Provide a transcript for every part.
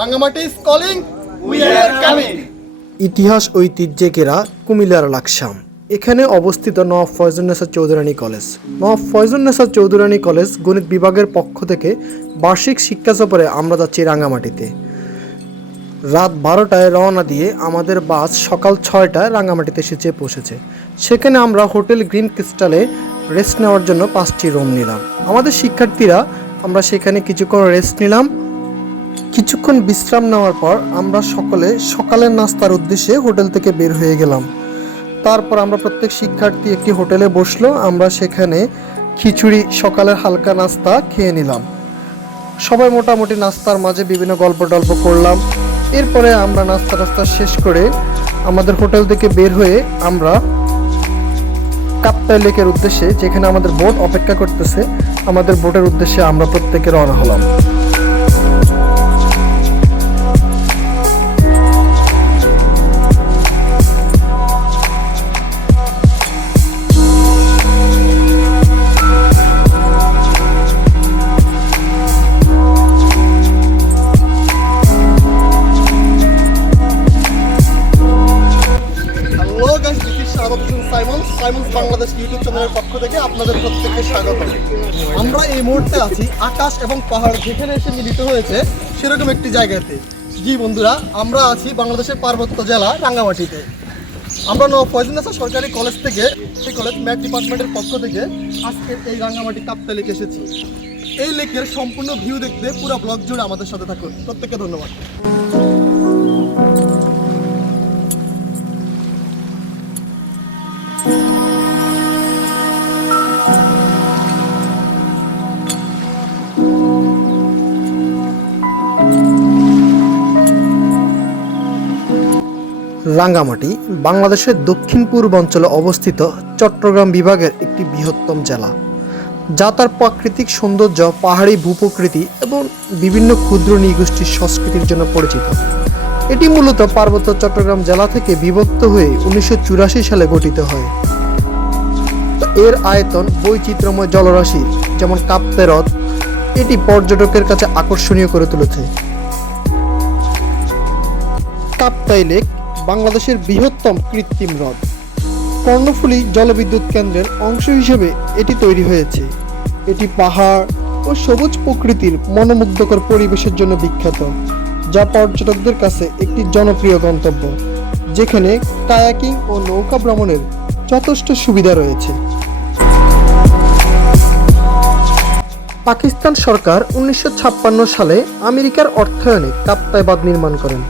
Rangamati is calling we are coming ইতিহাস ঐতিহ্যে ঘেরা কুমিল্লার লাকসাম। এখানে অবস্থিত নওয়াব ফয়জুন্নেসা চৌধুরানী কলেজ। নওয়াব ফয়জুন্নেসা চৌধুরানী কলেজ গণিত বিভাগের পক্ষ থেকে বার্ষিক শিক্ষা সফরে আমরা যাচ্ছি রাঙ্গামাটিতে। রাত বারোটায় রওনা দিয়ে আমাদের বাস সকাল ছয়টায় রাঙ্গামাটিতে এসেছে পৌঁছেছে। সেখানে আমরা হোটেল গ্রিন ক্রিস্টালে রেস্ট নেওয়ার জন্য পাঁচটি রুম নিলাম। আমাদের শিক্ষার্থীরা, আমরা সেখানে কিছুক্ষণ রেস্ট নিলাম। কিছুক্ষণ বিশ্রাম নেওয়ার পর আমরা সকলে সকালের নাস্তার উদ্দেশ্যে হোটেল থেকে বের হয়ে গেলাম। তারপর আমরা প্রত্যেক শিক্ষার্থী একটি হোটেলে বসল, আমরা সেখানে খিচুড়ি, সকালের হালকা নাস্তা খেয়ে নিলাম। সবাই মোটামুটি নাস্তার মাঝে বিভিন্ন গল্প টল্প করলাম। এরপরে আমরা নাস্তা টাস্তা শেষ করে আমাদের হোটেল থেকে বের হয়ে আমরা কাপ্তাই লেকের উদ্দেশ্যে, যেখানে আমাদের বোট অপেক্ষা করতেছে, আমাদের বোটের উদ্দেশ্যে আমরা প্রত্যেকে রওনা হলাম। আকাশ এবং পাহাড় যেখানে এসে মিলিত হয়েছে, সেরকম একটি জায়গাতে। জি বন্ধুরা, আমরা আছি বাংলাদেশের পার্বত্য জেলা রাঙ্গামাটিতে। আমরা ন ফয়জুন্নেসা সরকারি কলেজ থেকে, সেই কলেজ ম্যাথ ডিপার্টমেন্টের পক্ষ থেকে আজকে এই রাঙ্গামাটি কাপ্তা লেক এসেছি। এই লেকের সম্পূর্ণ ভিউ দেখতে পুরো ব্লগ জুড়ে আমাদের সাথে থাকুন। প্রত্যেককে ধন্যবাদ। রাঙ্গামাটি, বাংলাদেশের দক্ষিণ পূর্বাঞ্চলে অবস্থিত চট্টগ্রাম বিভাগের একটি বৃহত্তম জেলা। যা তার প্রাকৃতিক সৌন্দর্য, পাহাড়ি ভূপ্রকৃতি এবং বিভিন্ন ক্ষুদ্র নৃগোষ্ঠীর সংস্কৃতির জন্য পরিচিত। এটি মূলত পার্বত্য চট্টগ্রাম জেলা থেকে বিভক্ত হয়ে উনিশশো চুরাশি সালে গঠিত হয়। এর আয়তন বৈচিত্র্যময় জলরাশি, যেমন কাপ্তে হ্রদ, এটি পর্যটকের কাছে আকর্ষণীয় করে তুলেছে। কাপ্তাই লেক বাংলাদেশের বৃহত্তম কৃত্রিম হ্রদ। কর্ণফুলী জলবিদ্যুৎ কেন্দ্রের অংশ হিসেবে এটি তৈরি হয়েছে। এটি পাহাড় ও সবুজ প্রকৃতির মনোমুগ্ধকর পরিবেশের জন্য বিখ্যাত, যা পর্যটকদের কাছে একটি জনপ্রিয় গন্তব্য, যেখানে কায়াকিং ও নৌকা ভ্রমণের যথেষ্ট সুবিধা রয়েছে। পাকিস্তান সরকার উনিশশো ছাপ্পান্ন সালে আমেরিকার অর্থায়নে কাপ্তায় বাঁধ নির্মাণ করেন।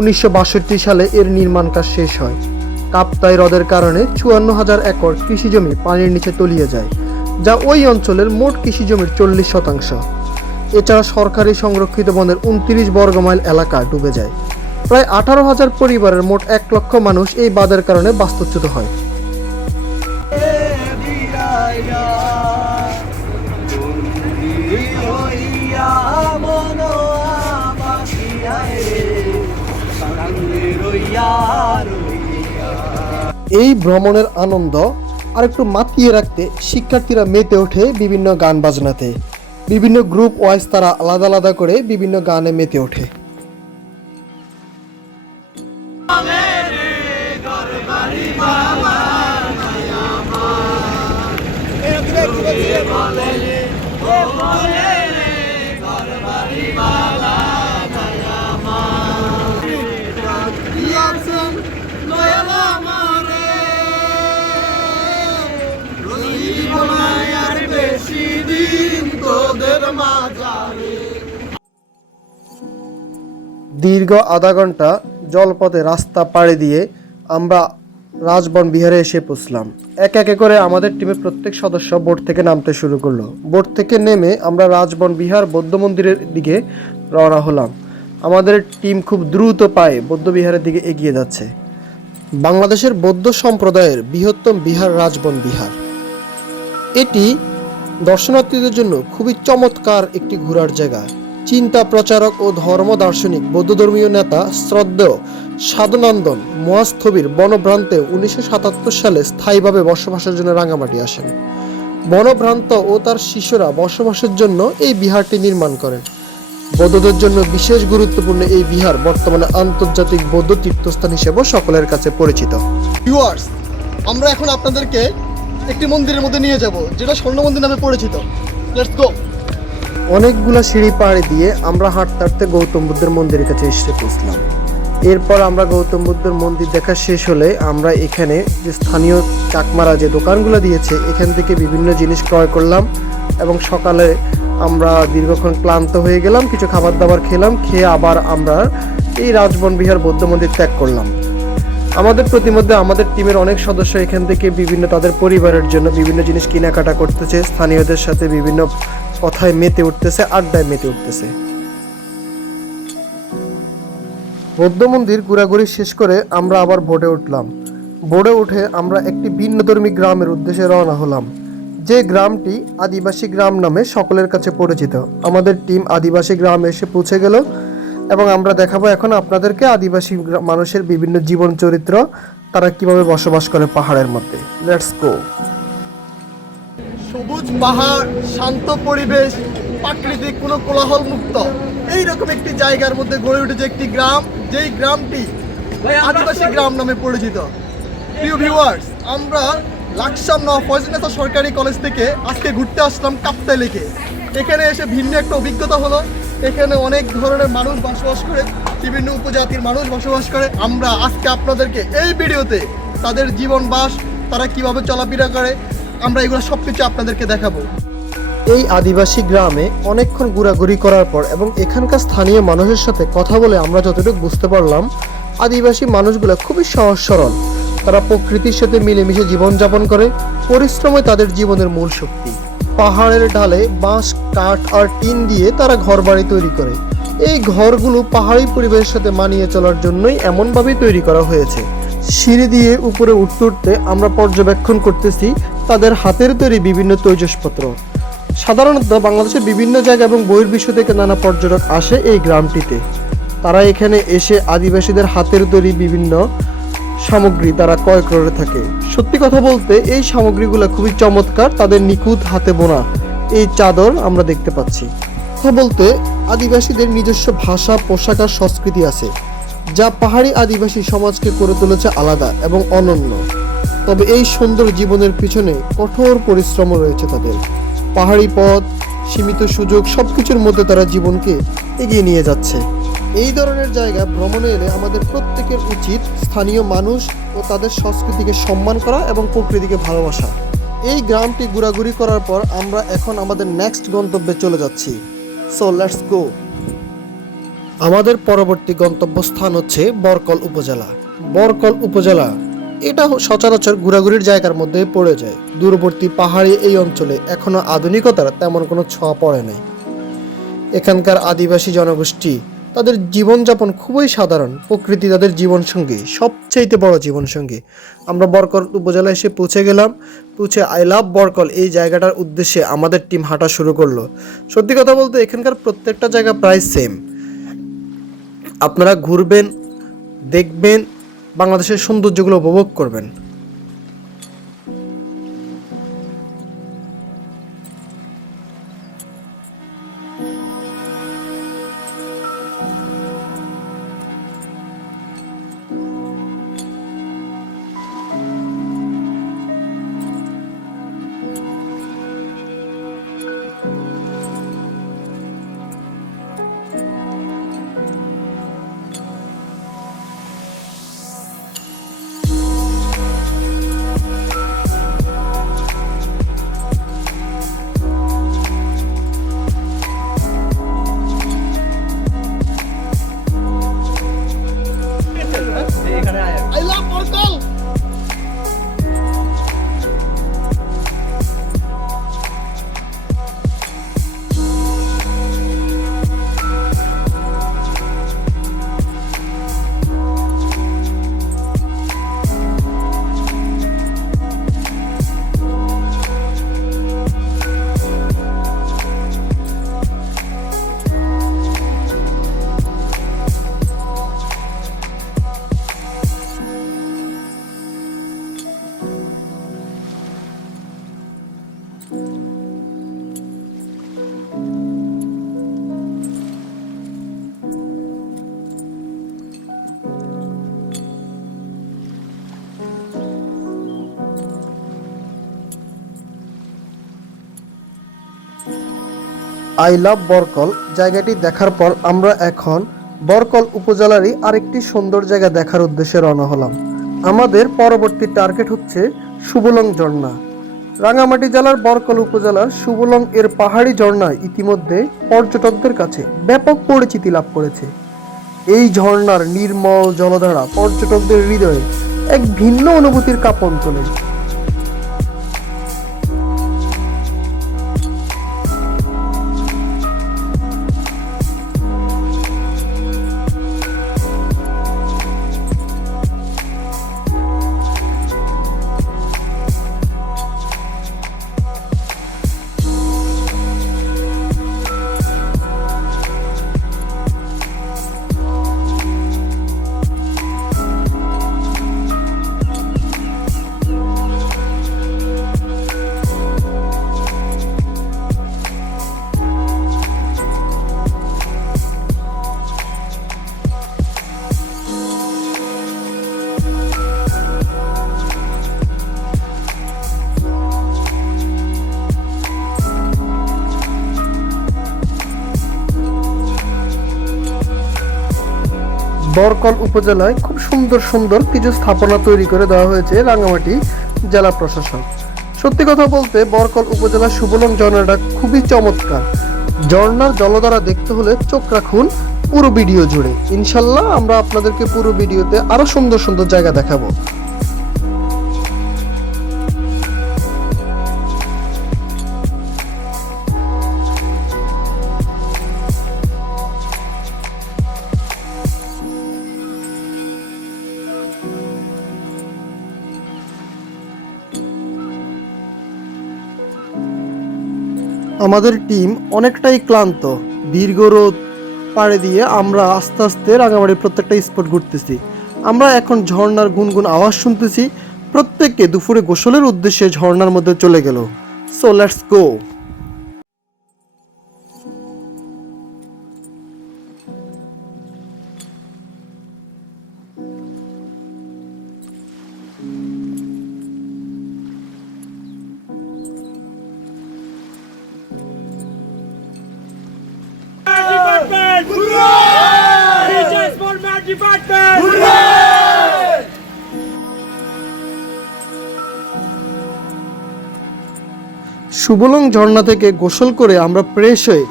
উনিশশো বাষট্টি সালে এর নির্মাণ কাজ শেষ হয়। কাপ্তাই হ্রদের কারণে চুয়ান্ন হাজার একর কৃষিজমি পানির নিচে তলিয়ে যায়, যা ওই অঞ্চলের মোট কৃষিজমির চল্লিশ শতাংশ। এছাড়া সরকারি সংরক্ষিত বনের উনত্রিশ বর্গমাইল এলাকা ডুবে যায়। প্রায় আঠারো হাজার পরিবারের মোট এক লক্ষ মানুষ এই বাঁধের কারণে বাস্তুচ্যুত হয়। এই ভ্রমণের আনন্দ আর একটু মাতিয়ে রাখতে শিক্ষার্থীরা মেতে ওঠে বিভিন্ন গান বাজনাতে। বিভিন্ন গ্রুপ ওয়াইজ তারা আলাদা আলাদা করে বিভিন্ন গানে মেতে ওঠে। দীর্ঘ আধা ঘণ্টা জলপথে রাস্তা পাড়ি দিয়ে আমরা রাজবন বিহারে এসে পৌঁছলাম। এক একে করে আমাদের টিমের প্রত্যেক সদস্য বোট থেকে নামতে শুরু করল। বোট থেকে নেমে আমরা রাজবন বিহার বৌদ্ধ মন্দিরের দিকে রওনা হলাম। আমাদের টিম খুব দ্রুত পায়ে বৌদ্ধ বিহারের দিকে এগিয়ে যাচ্ছে। বাংলাদেশের বৌদ্ধ সম্প্রদায়ের বৃহত্তম বিহার রাজবন বিহার। এটি দর্শনার্থীদের জন্য খুবই চমৎকার একটি ঘোরার জায়গা। চিন্তা প্রচারক ও ধর্ম দার্শনিক বৌদ্ধধর্মীয় নেতা শ্রদ্ধেয় সাধুনন্দন মহাস্থবির বনভ্রান্তে উনিশশো সাতাত্তর সালে স্থায়ীভাবে বসবাসের জন্য রাঙামাটি আসেন। বনভ্রান্ত ও তার শিশুরা বসবাসের জন্য এই বিহারটি নির্মাণ করেন। বৌদ্ধদের জন্য বিশেষ গুরুত্বপূর্ণ এই বিহার বর্তমানে আন্তর্জাতিক বৌদ্ধ তীর্থস্থান হিসেবে সকলের কাছে পরিচিত। ভিউয়ার্স আমরা এখন আপনাদেরকে একটি মন্দিরের মধ্যে নিয়ে যাব যেটা স্বর্ণ মন্দির নামে পরিচিত। লেটস গো অনেকগুলা সিঁড়ি পাড়ি দিয়ে আমরা হাঁটতে হাঁটতে গৌতম বুদ্ধের মন্দিরের কাছে এসে পৌঁছলাম। এরপর আমরা গৌতম বুদ্ধের মন্দির দেখা শেষ হলে আমরা এখানে যে স্থানীয় চাকমারা যে দোকানগুলো দিয়েছে এখান থেকে বিভিন্ন জিনিস ক্রয় করলাম। এবং সকালে আমরা দীর্ঘক্ষণ ক্লান্ত হয়ে গেলাম, কিছু খাবার দাবার খেলাম, খেয়ে আবার আমরা এই রাজবন বিহার বৌদ্ধ মন্দির ত্যাগ করলাম। আমাদের প্রতিমধ্যে আমাদের টিমের অনেক সদস্য এখান থেকে বিভিন্ন তাদের পরিবারের জন্য বিভিন্ন জিনিস কেনাকাটা করতেছে, স্থানীয়দের সাথে বিভিন্ন কথায় মেতে উঠতেছে, আড্ডায় মেতে উঠতেছে। বৌদ্ধ মন্দির ঘোরাঘুরি শেষ করে আমরা আবার বোর্ডে উঠলাম। বোর্ডে উঠে আমরা একটি ভিন্নধর্মী গ্রামের উদ্দেশ্যে রওনা হলাম। যে গ্রামটি আদিবাসী গ্রাম নামে সকলের কাছে পরিচিত। আমাদের টিম আদিবাসী গ্রামে এসে পৌঁছে গেল এবং আমরা দেখাবো এখন আপনাদেরকে আদিবাসী মানুষের বিভিন্ন জীবন চরিত্র তারা কীভাবে বসবাস করে পাহাড়ের মধ্যে। লেটস গো সবুজ পাহাড় শান্ত পরিবেশ প্রাকৃতিক কোনো কোলাহল মুক্ত এইরকম একটি জায়গার মধ্যে গড়ে উঠেছে একটি গ্রাম যেই গ্রামটি আদিবাসী গ্রাম নামে পরিচিত। প্রিয় ভিউয়ার্স আমরা লাকসাম ন ফয়জনেসা সরকারি কলেজ থেকে আজকে ঘুরতে আসলাম কাপ্তাই লেকে। এখানে এসে ভিন্ন একটা অভিজ্ঞতা হলো। এখানে অনেক ধরনের মানুষ বসবাস করে, বিভিন্ন উপজাতির মানুষ বসবাস করে। আমরা আজকে আপনাদেরকে এই ভিডিওতে তাদের জীবন বাস, তারা কীভাবে চলাফেরা করে, আমরা এগুলো সব কিছু আপনাদেরকে দেখাবো। এই আদিবাসী গ্রামে অনেকক্ষণ ঘোরাঘুরি করার পর এবং এখানকার স্থানীয় মানুষের সাথে কথা বলে আমরা যতটুকু বুঝতে পারলাম, আদিবাসী মানুষগুলো খুবই সহজ সরল। তারা প্রকৃতির সাথে মিলেমিশে জীবনযাপন করে। পরিশ্রমই তাদের জীবনের মূল শক্তি। পাহাড়ের ঢালে বাঁশ, কাঠ আর টিন দিয়ে তারা ঘরবাড়ি তৈরি করে। এই ঘরগুলো পাহাড়ি পরিবেশের সাথে মানিয়ে চলার জন্যই এমনভাবেই তৈরি করা হয়েছে। সিঁড়ি দিয়ে উপরে উঠতে উঠতে আমরা পর্যবেক্ষণ করতেছি তাদের হাতের তৈরি বিভিন্ন তৈজসপত্র। সাধারণত বাংলাদেশের বিভিন্ন জায়গা এবং বহির্বিশ্ব থেকে নানা পর্যটক আসে এই গ্রামটিতে। তারা এখানে এসে আদিবাসীদের হাতের তৈরি বিভিন্ন সামগ্রী তারা ক্রয় করে থাকে। সত্যি কথা বলতে, এই সামগ্রীগুলো খুবই চমৎকার, তাদের নিখুঁত হাতে বোনা। এই চাদর আমরা দেখতে পাচ্ছি। কথা বলতে, আদিবাসীদের নিজস্ব ভাষা, পোশাক আর সংস্কৃতি আছে, যা পাহাড়ি আদিবাসী সমাজকে করে তুলেছে আলাদা এবং অনন্য। তবে এই সুন্দর জীবনের পিছনে কঠোর পরিশ্রম রয়েছে তাদের। পাহাড়ি পথ, সীমিত সুযোগ, সবকিছুর মধ্যে তারা জীবনকে এগিয়ে নিয়ে যাচ্ছে। এই ধরনের জায়গা ভ্রমণে এলে আমাদের প্রত্যেকের উচিত স্থানীয় মানুষ ও তাদের সংস্কৃতিকে সম্মান করা এবং প্রকৃতিকে ভালোবাসা। এই গ্রামটি ঘোরাঘুরি করার পর আমরা এখন আমাদের নেক্সট গন্তব্যে চলে যাচ্ছি। সো লেটস গো আমাদের পরবর্তী গন্তব্যস্থান হচ্ছে বরকল উপজেলা। বরকল উপজেলা, এটা সচরাচর ঘোরাঘুরির জায়গার মধ্যে পড়ে যায়। দূরবর্তী পাহাড়ি এই অঞ্চলে এখনও আধুনিকতার তেমন কোনো ছোঁয়া পড়ে নাই। এখানকার আদিবাসী জনগোষ্ঠী তাদের জীবনযাপন খুবই সাধারণ। প্রকৃতি তাদের জীবনসঙ্গী, সবচাইতে বড় জীবনসঙ্গী। আমরা বরকল উপজেলা এসে পৌঁছে গেলাম। পৌঁছে আই লাভ বরকল এই জায়গাটার উদ্দেশ্যে আমাদের টিম হাঁটা শুরু করল। সত্যি কথা বলতে এখানকার প্রত্যেকটা জায়গা প্রায় সেম আপনারা ঘুরবেন, দেখবেন, বাংলাদেশের সৌন্দর্যগুলো উপভোগ করবেন। আই লাভ বরকল জায়গাটি দেখার পর আমরা এখন বরকল উপজেলারই আরেকটি সুন্দর জায়গা দেখার উদ্দেশ্যে রওনা হলাম। আমাদের পরবর্তী টার্গেট হচ্ছে সুবলং ঝর্ণা। রাঙামাটি জেলার বরকল উপজেলার সুবলং এর পাহাড়ি ঝর্ণা ইতিমধ্যে পর্যটকদের কাছে ব্যাপক পরিচিতি লাভ করেছে। এই ঝর্ণার নির্মল জলধারা পর্যটকদের হৃদয়ে এক ভিন্ন অনুভূতির কাপন তোলে। বরকল উপজেলায় খুব সুন্দর সুন্দর কিছু স্থাপনা তৈরি করে দেওয়া হয়েছে রাঙামাটি জেলা প্রশাসন। সত্যি কথা বলতে বরকল উপজেলার সুবলং ঝর্ণাটা খুবই চমৎকার। ঝর্ণার জলধারা দেখতে হলে চোখ রাখুন পুরো ভিডিও জুড়ে। ইনশাল্লাহ আমরা আপনাদেরকে পুরো ভিডিওতে আরও সুন্দর সুন্দর জায়গা দেখাবো। আমাদের টিম অনেকটাই ক্লান্ত। দীর্ঘ রোদ পাড়ে দিয়ে আমরা আস্তে আস্তে রাঙামাটির প্রত্যেকটা স্পট ঘুরতেছি। আমরা এখন ঝর্ণার গুনগুন আওয়াজ শুনতেছি। প্রত্যেককে দুপুরে গোসলের উদ্দেশ্যে ঝর্ণার মধ্যে চলে গেল। সো লেটস গো সুবলং ঝর্ণা থেকে গোসল করে আমরা ফ্রেশ হয়ে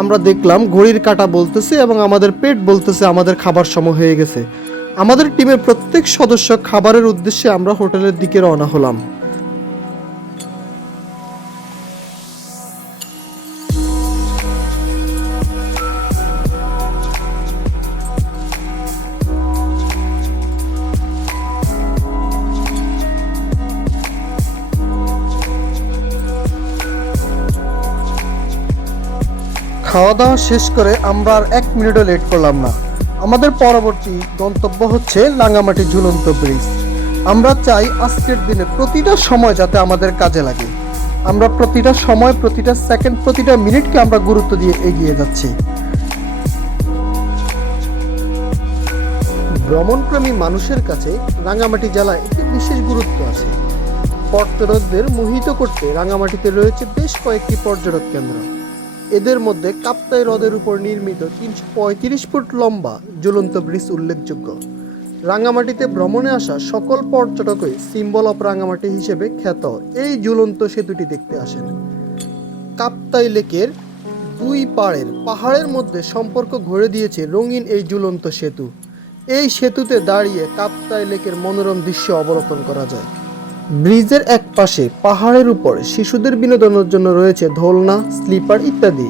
আমরা দেখলাম ঘড়ির কাটা বলতেছে এবং আমাদের পেট বলতেছে আমাদের খাবার সময় হয়ে গেছে। আমাদের টিমের প্রত্যেক সদস্য খাবারের উদ্দেশ্যে আমরা হোটেলের দিকে রওনা হলাম। খাওয়া দাওয়া শেষ করে আমরা আর এক মিনিটও লেট করলাম না। আমাদের পরবর্তী গন্তব্য হচ্ছে রাঙামাটি ঝুলন্ত ব্রিজ আমরা চাই আজকের দিনে প্রতিটা সময় যাতে আমাদের কাজে লাগে। আমরা প্রতিটা সময়, প্রতিটা সেকেন্ড প্রতিটা মিনিটকে আমরা গুরুত্ব দিয়ে এগিয়ে যাচ্ছি। ভ্রমণপ্রেমী মানুষের কাছে রাঙামাটি জেলায় একটি বিশেষ গুরুত্ব আছে। পর্যটকদের মোহিত করতে রাঙামাটিতে রয়েছে বেশ কয়েকটি পর্যটক কেন্দ্র। এদের মধ্যে কাপ্তাই হ্রদের উপর নির্মিত তিনশো পঁয়ত্রিশ ফুট লম্বা ঝুলন্ত ব্রিজ উল্লেখযোগ্য। রাঙামাটিতে ভ্রমণে আসা সকল পর্যটকই সিম্বল অফ রাঙামাটি হিসেবে খ্যাত। এই ঝুলন্ত সেতুটি দেখতে আসেন। কাপ্তাই লেকের দুই পাড়ের পাহাড়ের মধ্যে সম্পর্ক গড়ে দিয়েছে রঙিন এই ঝুলন্ত সেতু। এই সেতুতে দাঁড়িয়ে কাপ্তাই লেকের মনোরম দৃশ্য অবলোকন করা যায়। ব্রিজের এক পাশে পাহাড়ের উপর শিশুদের বিনোদনের জন্য রয়েছে ধোলনা স্লিপার ইত্যাদি।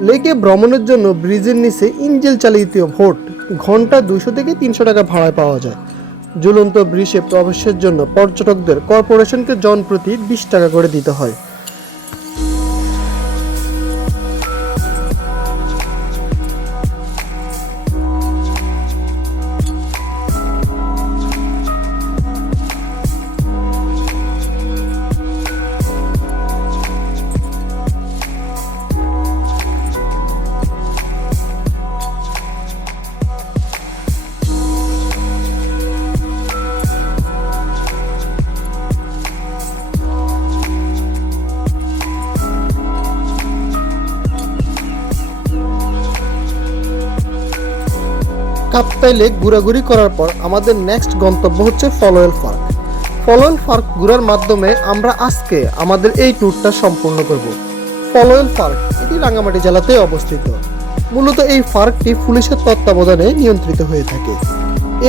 লেকে ভ্রমণের জন্য ব্রিজের নিচে ইঞ্জেল চালিত ভোট। ঘণ্টা দুশো থেকে তিনশো টাকা ভাড়ায় পাওয়া যায়। ঝুলন্ত ব্রিজে প্রবেশের জন্য পর্যটকদের কর্পোরেশনকে জনপ্রতি বিশ টাকা করে দিতে হয়। কাপ্তাই লেক ঘোরাঘুরি করার পর আমাদের নেক্সট গন্তব্য হচ্ছে ফলোয়েল পার্ক। ফলোয়েল পার্ক ঘোরার মাধ্যমে আমরা আজকে আমাদের এই ট্যুরটা সম্পূর্ণ করব। ফলোয়েল পার্ক, এটি রাঙ্গামাটি জেলাতে অবস্থিত। মূলত এই পার্কটি পুলিশের তত্ত্বাবধানে নিয়ন্ত্রিত হয়ে থাকে।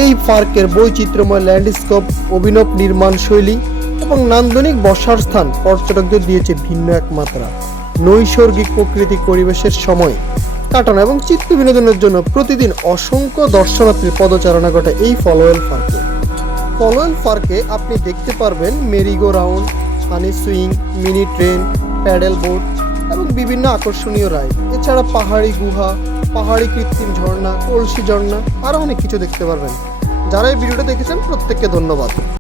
এই পার্কের বৈচিত্র্যময় ল্যান্ডস্কেপ, অভিনব নির্মাণ শৈলী এবং নান্দনিক বসার স্থান পর্যটকদের দিয়েছে ভিন্ন এক মাত্রা। নৈসর্গিক প্রাকৃতিক পরিবেশের সময় কাটানো এবং চিত্ত বিনোদনের জন্য প্রতিদিন অসংখ্য দর্শনার্থীর পদচারণা ঘটে এই ফলোয়েল পার্কে। ফলোয়েল পার্কে আপনি দেখতে পারবেন merry go round honey swing, mini train, paddle boat এবং বিভিন্ন আকর্ষণীয় রাইড। এছাড়া পাহাড়ি গুহা, পাহাড়ি কৃত্রিম ঝর্ণা, কলসি ঝর্ণা, আরও অনেক কিছু দেখতে পারবেন। যারা এই ভিডিওটা দেখেছেন, প্রত্যেককে ধন্যবাদ।